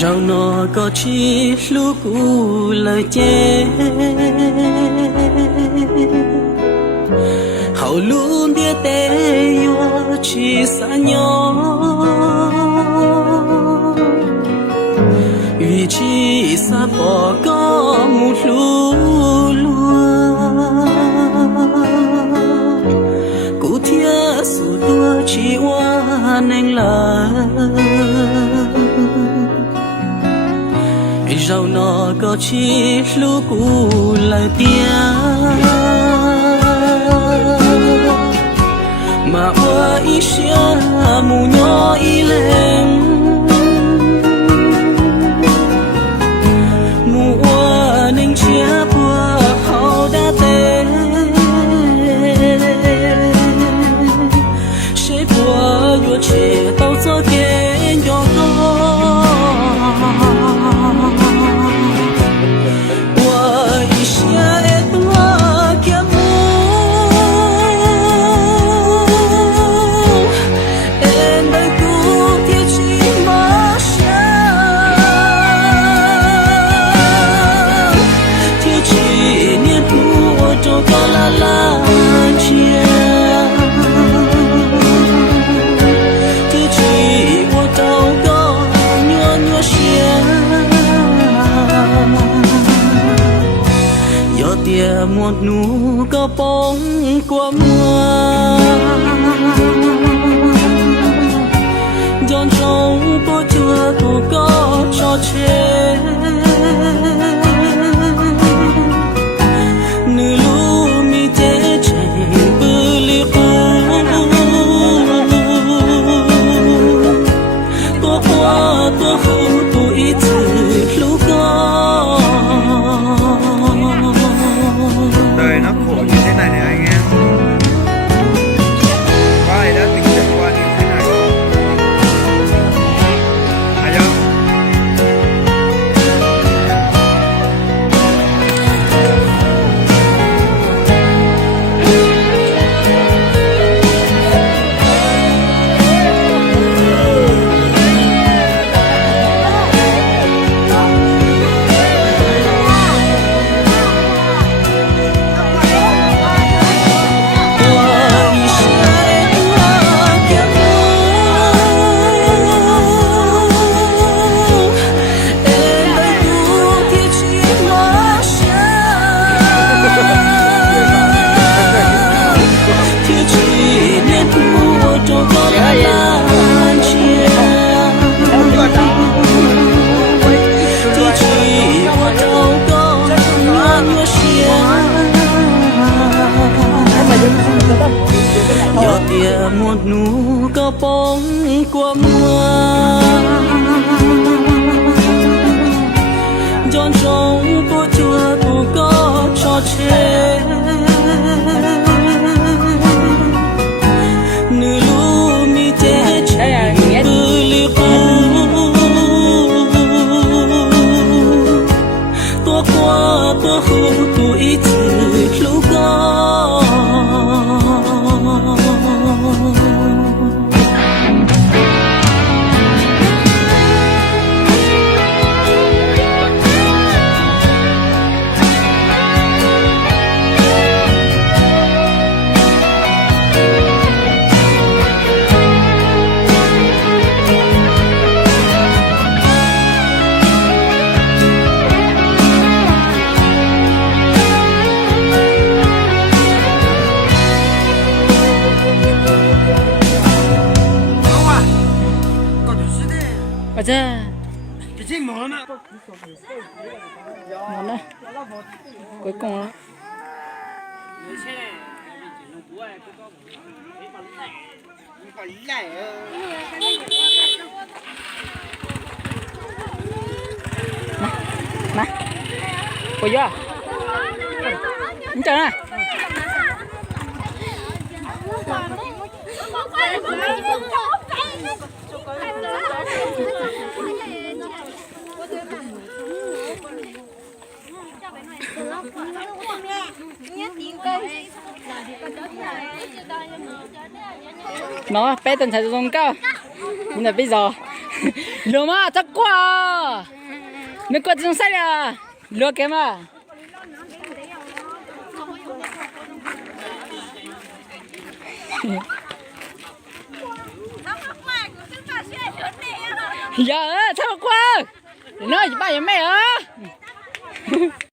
Rau nó có chi lúc u lời chê hậu luôn biết tê yo chỉ xa nhau vì chỉ xa bỏ có một lúc luôn cụ thiết sự đua chỉ hoa nên là rau nó có chi lúc u lời tiếng mà hoa ý xia mù nhỏ ý lên mù hoa nên chia bùa hậu đã tê sẽ bùa vô chế tao cho kê nhỏ một nụ có bóng của mưa giòn trong cô chưa tu có cho chế nữ lu mi chế chạy bự li tua qua tua hữu tu ít lúc có đời nó khổ như thế này này anh em. Có ai đã từng trải qua như thế này phải không? một nụ có bóng của mưa giòn trong cô chưa tu có cho chế nữ lu mi chế chạy bự li tua qua tua hữu tu ít lúc có 맞아. Cái món á. món này cuối cùng đó. Này, quay vô. Anh chờ nè. nó bé tuần才dùng cao nhưng mà bây giờ lừa mà chắc quá mấy con dùng sai à lừa cái mà giờ sao quá nói ba mẹ á